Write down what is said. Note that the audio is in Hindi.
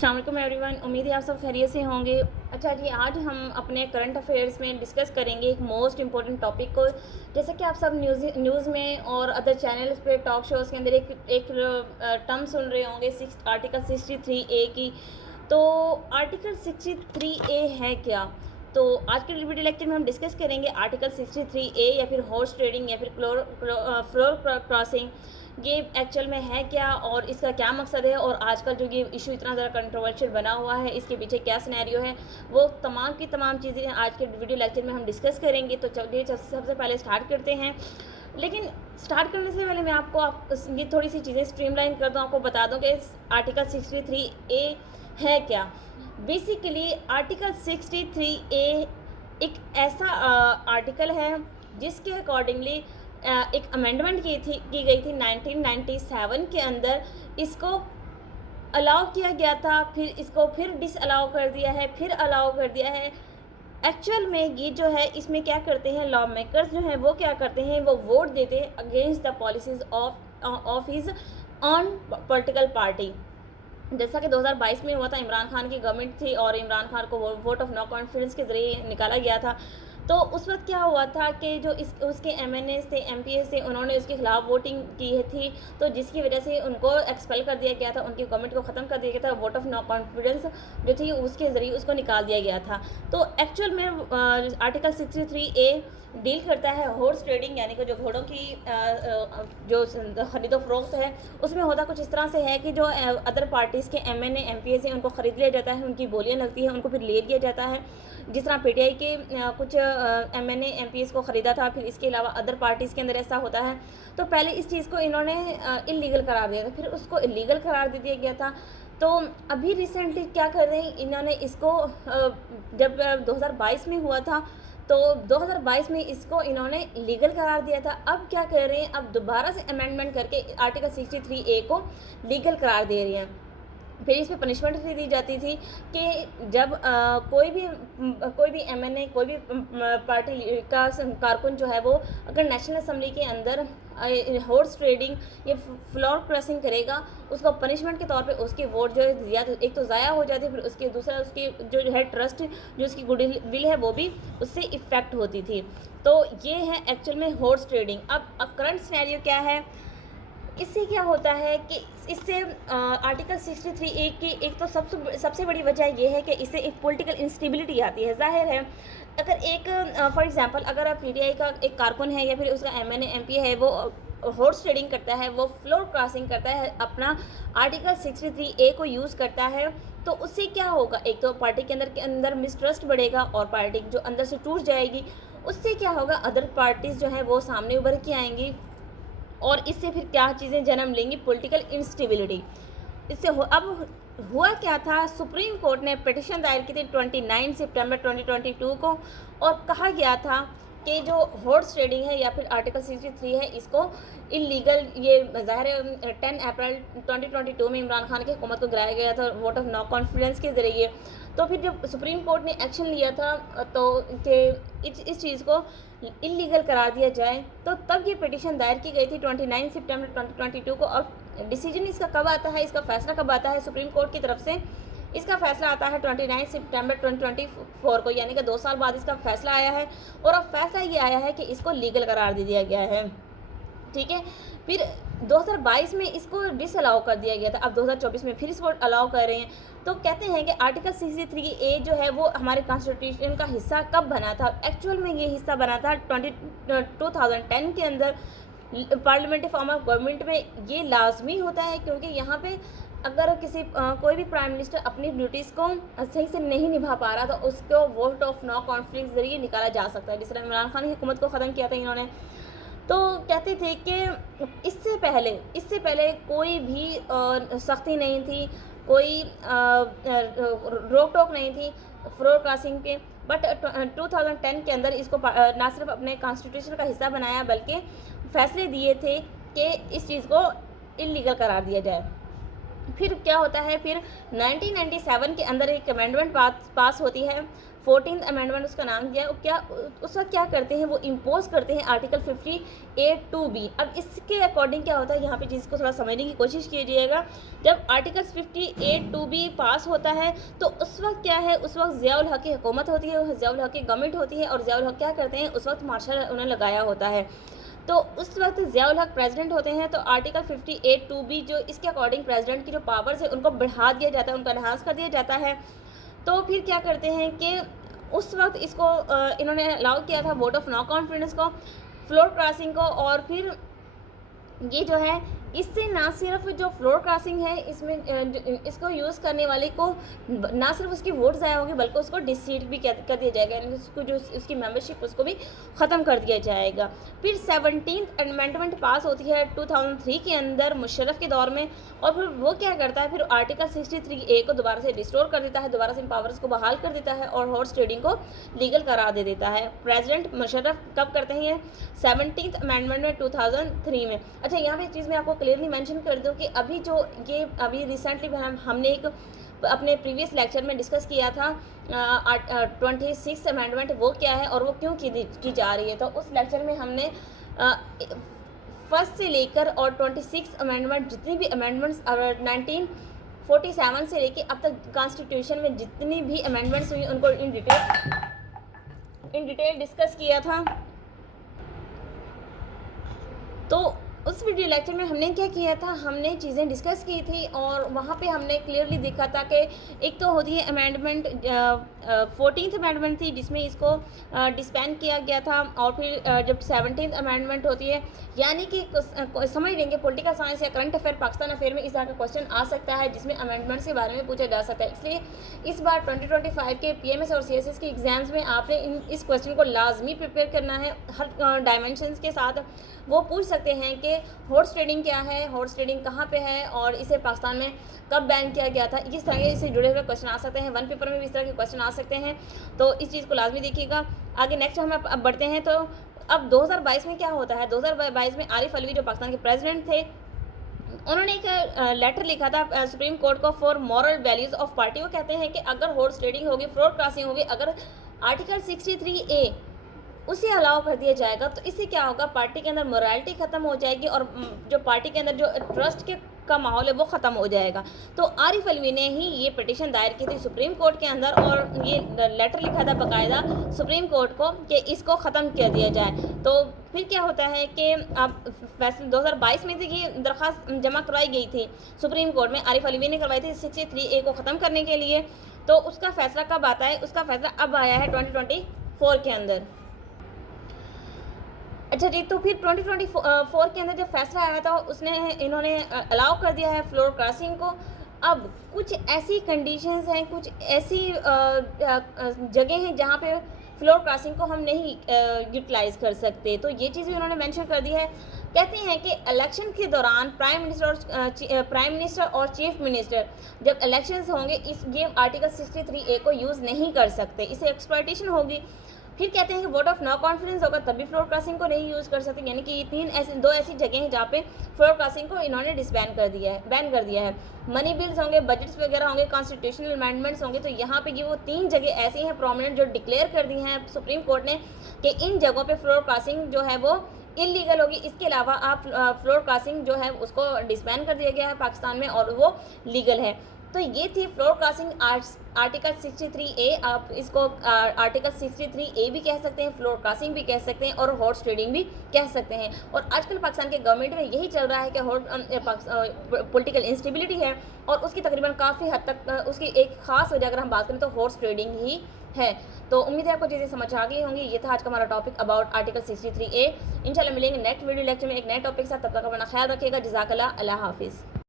अस्सलाम वालेकुम एवरीवन, उम्मीद है आप सब खैरियत से होंगे। अच्छा जी, आज हम अपने करंट अफेयर्स में डिस्कस करेंगे एक मोस्ट इम्पॉर्टेंट टॉपिक को। जैसे कि आप सब न्यूज़ में और अदर चैनल्स पे टॉक शोज़ के अंदर एक टर्म सुन रहे होंगे, आर्टिकल 63A की। तो आर्टिकल 63A है क्या? तो आज के वीडियो लेक्चर में हम डिस्कस करेंगे आर्टिकल 63A या फिर हॉर्स ट्रेडिंग या फिर फ्लोर क्रॉसिंग, ये एक्चुअल में है क्या और इसका क्या मकसद है, और आजकल जो ये इशू इतना ज़्यादा कंट्रोवर्शियल बना हुआ है इसके पीछे क्या सिनेरियो है, वो तमाम की तमाम चीज़ें आज के वीडियो लेक्चर में हम डिस्कस करेंगे। तो चलिए सबसे पहले स्टार्ट करते हैं। लेकिन स्टार्ट करने से पहले मैं आपको ये थोड़ी सी चीज़ें स्ट्रीमलाइन कर दूँ, आपको बता दूँ कि आर्टिकल 63A है क्या। बेसिकली आर्टिकल 63A एक ऐसा आर्टिकल है जिसके अकॉर्डिंगली एक अमेंडमेंट की गई थी 1997 के अंदर। इसको अलाउ किया गया था, फिर इसको फिर डिसअलाउ कर दिया है, फिर अलाउ कर दिया है। एक्चुअल में ये जो है, इसमें क्या करते हैं लॉ मेकर्स जो हैं वो क्या करते हैं, वो वोट देते हैं against the policies of his on political party. जैसा कि 2022 में हुआ था, इमरान खान की गवर्नमेंट थी और इमरान खान को वोट ऑफ नो कॉन्फिडेंस के ज़रिए निकाला गया था। तो उस वक्त क्या हुआ था कि जो उसके MNAs थे, MPs थे, उन्होंने उसके खिलाफ वोटिंग की थी, तो जिसकी वजह से उनको एक्सपेल कर दिया गया था, उनकी गवर्नमेंट को ख़त्म कर दिया गया था। वोट ऑफ नो कॉन्फिडेंस जो थी उसके ज़रिए उसको निकाल दिया गया था। तो एक्चुअल में आर्टिकल 63A डील करता है हॉर्स ट्रेडिंग, यानी कि जो घोड़ों की जो खरीदो फरोख्त है, उसमें होता कुछ इस तरह से है कि जो अदर पार्टीज़ के MNA MPs हैं उनको ख़रीद लिया जाता है, उनकी बोलियाँ लगती हैं, उनको फिर ले लिया जाता है। जिस तरह PTI के कुछ MNA MPs को ख़रीदा था, फिर इसके अलावा अदर पार्टीज़ के अंदर ऐसा होता है। तो पहले इस चीज़ को इन्होंने इल्लीगल करार दिया था, फिर उसको इल्लीगल करार दे दिया गया था। तो अभी रिसेंटली क्या कर रहे हैं, इन्होंने इसको जब 2022 में हुआ था, तो 2022 में इसको इन्होंने लीगल करार दिया था। अब क्या कर रहे हैं, अब दोबारा से अमेंडमेंट करके आर्टिकल 63A को लीगल करार दे रहे हैं। फिर इस पर पनिशमेंट भी दी जाती थी कि जब कोई भी MNA, कोई भी पार्टी का कारकुन जो है वो अगर नेशनल असम्बली के अंदर हॉर्स ट्रेडिंग या फ्लोर क्रॉसिंग करेगा, उसको पनिशमेंट के तौर पे उसकी वोट जो है या तो एक तो ज़ाया हो जाती है, फिर उसके दूसरा उसकी जो है ट्रस्ट, जो उसकी गुडविल है, वो भी उससे इफ़ेक्ट होती थी। तो ये है एक्चुअल में हॉर्स ट्रेडिंग। अब करंट सिनेरियो क्या है, इससे क्या होता है कि इससे आर्टिकल 63A की एक तो सबसे बड़ी वजह ये है कि इससे एक पॉलिटिकल इंस्टेबिलिटी आती है। ज़ाहिर है, अगर एक फॉर एग्जांपल अगर PTI का एक कारकुन है या फिर उसका MNA MP है, वो हॉर्स ट्रेडिंग करता है, वो फ्लोर क्रॉसिंग करता है, अपना आर्टिकल 63A को यूज़ करता है, तो उससे क्या होगा, एक तो पार्टी के अंदर मिसट्रस्ट बढ़ेगा और पार्टी जो अंदर से टूट जाएगी। उससे क्या होगा, अदर पार्टीज़ जो हैं वो सामने उभर के आएंगी और इससे फिर क्या चीज़ें जन्म लेंगी, पॉलिटिकल इंस्टेबिलिटी। अब हुआ क्या था, सुप्रीम कोर्ट ने पिटिशन दायर की थी 29 सितंबर 2022 को, और कहा गया था कि जो हॉर्स ट्रेडिंग है या फिर आर्टिकल 63 है, इसको इलीगल, ये ज़ाहिर है 10 अप्रैल 2022 में इमरान खान की हुकूमत को गिराया गया था वोट ऑफ नो कॉन्फिडेंस के ज़रिए। तो फिर जब सुप्रीम कोर्ट ने एक्शन लिया था तो कि इस चीज़ को इलीगल करार दिया जाए, तो तब ये पिटिशन दायर की गई थी 29 सितंबर 2022 को। और डिसीजन इसका कब आता है, इसका फैसला कब आता है सुप्रीम कोर्ट की तरफ से, इसका फैसला आता है 29 सितंबर 2024 को, यानी कि 2 साल बाद इसका फैसला आया है। और अब फैसला ये आया है कि इसको लीगल करार दे दिया गया है, ठीक है। फिर 2022 में इसको डिसअलाउ कर दिया गया था, अब 2024 में फिर इसको अलाउ कर रहे हैं। तो कहते हैं कि आर्टिकल 63A जो है वो हमारे कॉन्स्टिट्यूशन का हिस्सा कब बना था। एक्चुअल में ये हिस्सा बना था 2010 के अंदर। पार्लियामेंट्री फॉर्म ऑफ गवर्नमेंट में ये लाजमी होता है, क्योंकि यहाँ पे अगर कोई भी प्राइम मिनिस्टर अपनी ड्यूटीज़ को सही से नहीं निभा पा रहा, तो उसको वोट ऑफ नो कॉन्फिडेंस ज़रिए निकाला जा सकता है। जिस तरह इमरान खान की हुकूमत को ख़त्म किया था इन्होंने, तो कहते थे कि इससे पहले कोई भी सख्ती नहीं थी, कोई रोक टोक नहीं थी फ्लोर क्रॉसिंग पे। बट 2010 के अंदर इसको ना सिर्फ अपने कॉन्स्टिट्यूशन का हिस्सा बनाया, बल्कि फैसले दिए थे कि इस चीज़ को इलीगल करार दिया जाए। फिर क्या होता है, फिर 1997 के अंदर एक अमेंडमेंट पास होती है, 14th अमेंडमेंट उसका नाम दिया है। क्या उस वक्त क्या करते हैं, वो इम्पोज करते हैं आर्टिकल 58(2)B। अब इसके अकॉर्डिंग क्या होता है, यहाँ पे चीज़ को थोड़ा समझने की कोशिश कीजिएगा। जब आर्टिकल 58(2)B पास होता है तो उस वक्त क्या है, उस वक्त ज़ियाउल हक की हुकूमत होती है, ज़ियाउल हक की गवर्नमेंट होती है, और ज़ियाउल हक क्या करते हैं, उस वक्त मार्शल उन्हें लगाया होता है। तो उस वक्त ज़ियाउल हक प्रेसिडेंट होते हैं। तो आर्टिकल 58(2)B जो इसके अकॉर्डिंग प्रेसिडेंट की जो पावर्स है उनको बढ़ा दिया जाता है, उनका एनहांस कर दिया जाता है। तो फिर क्या करते हैं कि उस वक्त इसको इन्होंने अलाउ किया था वोट ऑफ नो कॉन्फिडेंस को, फ्लोर क्रॉसिंग को, और फिर ये जो है इससे ना सिर्फ जो फ्लोर क्रॉसिंग है इसमें इसको यूज़ करने वाले को ना सिर्फ उसकी वोट ज़ाया होगी बल्कि उसको डिसीट भी कर दिया जाएगा, यानी उसको जो उसकी मेंबरशिप उसको भी ख़त्म कर दिया जाएगा। फिर 17th अमेंडमेंट पास होती है 2003 के अंदर मुशर्रफ के दौर में, और फिर वो क्या करता है, फिर आर्टिकल 63A को दोबारा से रिस्टोर कर देता है, दोबारा से इन पावर्स को बहाल कर देता है और हॉर्स ट्रेडिंग को लीगल करार दे देता है। प्रेसिडेंट मुशर्रफ कब करते हैं, 17th अमेंडमेंट में 2003 में। अच्छा, यहाँ पे चीज़ मैं आपको क्लियरली मेंशन कर दूँ कि अभी जो ये अभी रिसेंटली हमने एक अपने प्रीवियस लेक्चर में डिस्कस किया था 26th अमेंडमेंट, वो क्या है और वो क्यों की जा रही है। तो उस लेक्चर में हमने फर्स्ट से लेकर और 26th अमेंडमेंट जितनी भी अमेंडमेंट्स 1947 से लेके अब तक कॉन्स्टिट्यूशन में जितनी भी अमेंडमेंट्स हुई उनको इन डिटेल डिस्कस किया था। तो उस वीडियो लेक्चर में हमने क्या किया था, हमने चीज़ें डिस्कस की थी और वहाँ पे हमने क्लियरली देखा था कि एक तो होती है अमेंडमेंट 14th अमेंडमेंट थी जिसमें इसको डिस्पेंड किया गया था, और फिर जब 17th अमेंडमेंट होती है, यानी कि समझ लेंगे पॉलिटिकल साइंस या करंट अफेयर पाकिस्तान अफेयर में इस तरह का क्वेश्चन आ सकता है जिसमें अमेंडमेंट्स के बारे में पूछा जा सकता है। इसलिए इस बार 2025 के PMS और CSS के एग्ज़ाम्स में आपने इस क्वेश्चन को लाजमी प्रिपेयर करना है, हर डायमेंशंस के साथ। वो पूछ सकते हैं कि हॉर्स ट्रेडिंग क्या है, हॉर्स ट्रेडिंग कहाँ पे है और इसे पाकिस्तान में कब बैन किया गया था, इस तरह के इससे जुड़े हुए क्वेश्चन आ सकते हैं। वन पेपर में भी इस तरह के क्वेश्चन आ सकते हैं, तो इस चीज़ को लाजमी देखिएगा। आगे नेक्स्ट हम अब बढ़ते हैं। तो अब 2022 में क्या होता है, 2022 में आरिफ अलवी जो पाकिस्तान के प्रेसिडेंट थे, उन्होंने एक लेटर लिखा था सुप्रीम कोर्ट को for moral values of party. वो कहते हैं कि अगर हॉर्स ट्रेडिंग होगी, फ्लोर क्रॉसिंग होगी, अगर आर्टिकल 63A उसे अलाउ कर दिया जाएगा तो इससे क्या होगा, पार्टी के अंदर मोरालिटी ख़त्म हो जाएगी और जो पार्टी के अंदर जो ट्रस्ट का माहौल है वो ख़त्म हो जाएगा। तो आरिफ अलवी ने ही ये पिटीशन दायर की थी सुप्रीम कोर्ट के अंदर और ये लेटर लिखा था बाकायदा सुप्रीम कोर्ट को कि इसको ख़त्म किया दिया जाए। तो फिर क्या होता है कि अब फैसले 2022 में थी ये दरख्वास्त जमा करवाई गई थी सुप्रीम कोर्ट में, आरिफ अलवी ने करवाई थी 63A को ख़त्म करने के लिए। तो उसका फ़ैसला कब आता है, उसका फ़ैसला अब आया है 2024 के अंदर। अच्छा जी, तो फिर 2024 के अंदर जब फैसला आया था उसने इन्होंने अलाउ कर दिया है फ्लोर क्रॉसिंग को। अब कुछ ऐसी कंडीशंस हैं, कुछ ऐसी जगह हैं जहाँ पे फ्लोर क्रॉसिंग को हम नहीं यूटिलाइज़ कर सकते, तो ये चीज़ भी उन्होंने मेंशन कर दी है। कहते हैं कि इलेक्शन के दौरान प्राइम मिनिस्टर और चीफ मिनिस्टर जब इलेक्शंस होंगे ये आर्टिकल 63A को यूज़ नहीं कर सकते, इसे एक्सप्लॉयटेशन होगी। फिर कहते हैं कि वोट ऑफ नो कॉन्फिडेंस होगा तभी फ्लोर क्रॉसिंग को नहीं यूज़ कर सकते, यानी कि ये दो ऐसी जगह हैं जहाँ पे फ्लोर क्रॉसिंग को इन्होंने बैन कर दिया है। मनी बिल्स होंगे, बजट्स वगैरह होंगे, कॉन्स्टिट्यूशनल अमेंडमेंट्स होंगे, तो यहाँ पे ये वो 3 जगह ऐसी हैं प्रोमिनेंट जो डिक्लेयर कर दी हैं सुप्रीम कोर्ट ने कि इन जगहों पे फ्लोर क्रॉसिंग जो है वो इलीगल होगी। इसके अलावा आप फ्लोर क्रॉसिंग जो है उसको डिसबैन कर दिया गया है पाकिस्तान में और वो लीगल है। तो ये थी फ्लोर क्रॉसिंग आर्टिकल 63A, आप इसको आर्टिकल 63A भी कह सकते हैं, फ्लोर क्रॉसिंग भी कह सकते हैं और हॉर्स ट्रेडिंग भी कह सकते हैं। और आजकल पाकिस्तान के गवर्नमेंट में यही चल रहा है कि पॉलिटिकल इंस्टेबिलिटी है और उसकी तकरीबन काफ़ी हद तक उसकी एक ख़ास वजह अगर हम बात करें तो हॉर्स ट्रेडिंग ही है। तो उम्मीद है आपको चीज़ें समझ आ गई होंगी। ये था आज का हमारा टॉपिक अबाउट आर्टिकल 63A। इंशाल्लाह मिलेंगे नेक्स्ट वीडियो लेक्चर में एक नए टॉपिक के साथ, तब तक अपना ख्याल रखिएगा। जज़ाकल्लाह, अल्लाह हाफिज़।